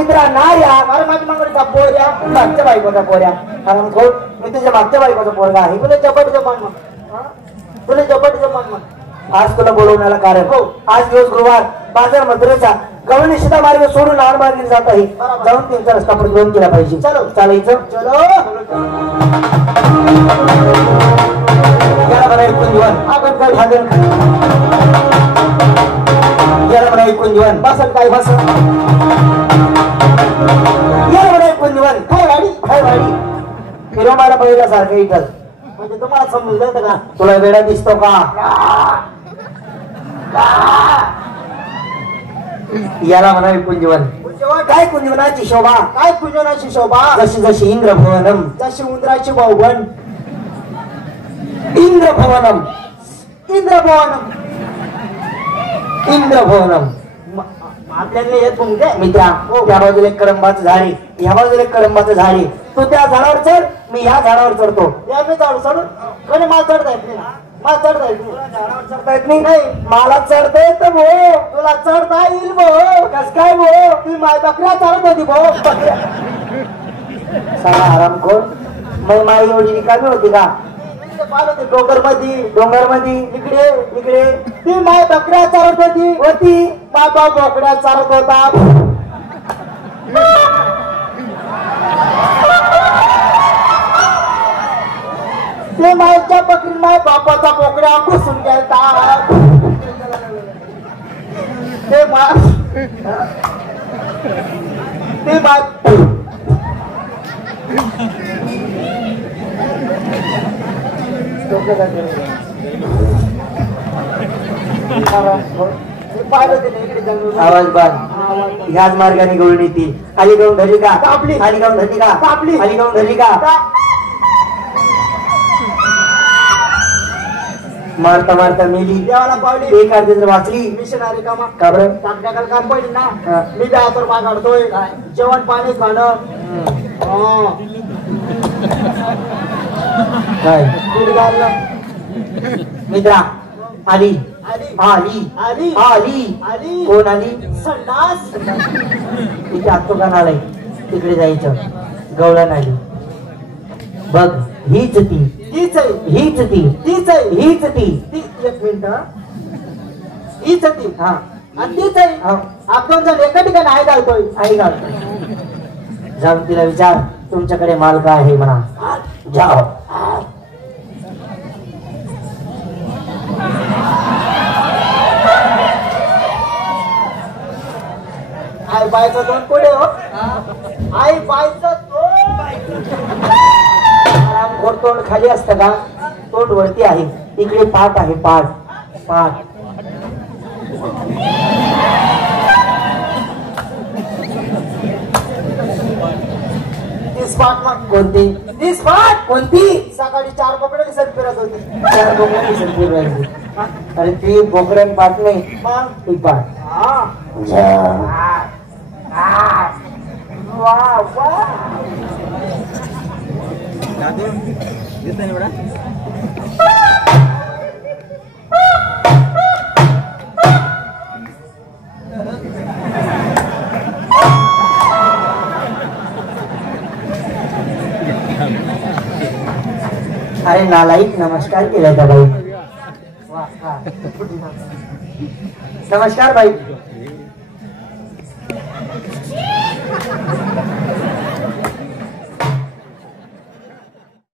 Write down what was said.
मित्रा नार्या अरे माझ्या मागचा पोऱ्या मागच्या बायकोचा पोऱ्या कारण खोट मी तुझ्या मागच्या बायकोचा पोरगा आहे तुला जपटचं मन तुला जपटचं मन आज तुला बोलवण्याला कारण हो आज दिवस गुरुवार बाजार मधुरेचा गवळणी सीधा मार्ग सोडून आड मार्गे जात आहे जाऊन त्यांचा रस्ता प्रज्वलन केला पाहिजे चलो चालायचं चलो याला म्हणा ऐकून जीवन आपण काय भागन याला म्हणा ऐकून जीवन बसन काय बसन याला म्हणा ऐकून जीवन काय वाडी फिरवणारा पहिल्यासारखं इथं म्हणजे तुम्हाला समजून जातं का तुला वेळा दिसतो का याला म्हणा कुंजवन काय कुंजवनाची शोभा काय कुंजवनाची शोभा जशी जशी इंद्रभवनम जशी उंदराची बाहुबन इंद्रभवनम इंद्रभवनम इंद्रभवनम आपल्याला येत म्हणजे मित्रा त्या बाजूला एक करंबाचं झाड आहे ह्या बाजूला एक करंबाचं झाड आहे तू त्या झाडावर चढ मी ह्या झाडावर चढतो या मी झाड चढून कोणी मला चढता येत नाही मला चढता येत नाही झाडावर चढता येत नाही मला चढता येत भो तुला चढता येईल भो कस काय भो ती माय बकऱ्या चढत होती भो बकऱ्या सांगा आरामखोर मग माई एवढी रिकामी होती का डोंगर मध्ये इकडे इकडे ती माय बकऱ्या चारत होती बाबा बोकड्या चारत होता ते मायच्या बकरी माय बापाचा बोकड्या घुसून गेलता ते माय आवाज बाद ह्याच मार्गाने गवळणी ती खाली गाऊन धरली का कापली खाली गाऊन धरली का कापली खाली गाऊन धरली का मारता मारता मेली देवाला पावली एक अर्धी जर वाचली मिशनरी कामा का बरं टाकटाकाला काम पडली ना मी त्यावर मागाडतोय जेवण पाणी खाणं काय मित्रा आली आली आली आली आली कोण आली संडास तिथे आत्मकान आलाय तिकडे जायचं गवळण आली बघ हीच ती हीच हीच ती तीच हीच ती एक मिनिट हीच ती हा आणि तीच आहे आपण जर एका ठिकाणी आई घालतोय जाऊन तिला विचार तुमच्याकडे माल काय आहे म्हणा जाओ आई बायचा दोन पुढे हो आई बायचा दोन तोंड खाली असतं का तोंड वरती आहे इकडे पाठ आहे पाठ पाठ कोणती ती स्पाट कोणती सकाळी 4 बोकडे दिसत फिरत होती 4 बोकडे दिसत फिरत अरे ती बोकड्यान पाठ नाही ती पाठ अरे नालायक नमस्कार केला का भाई नमस्कार भाई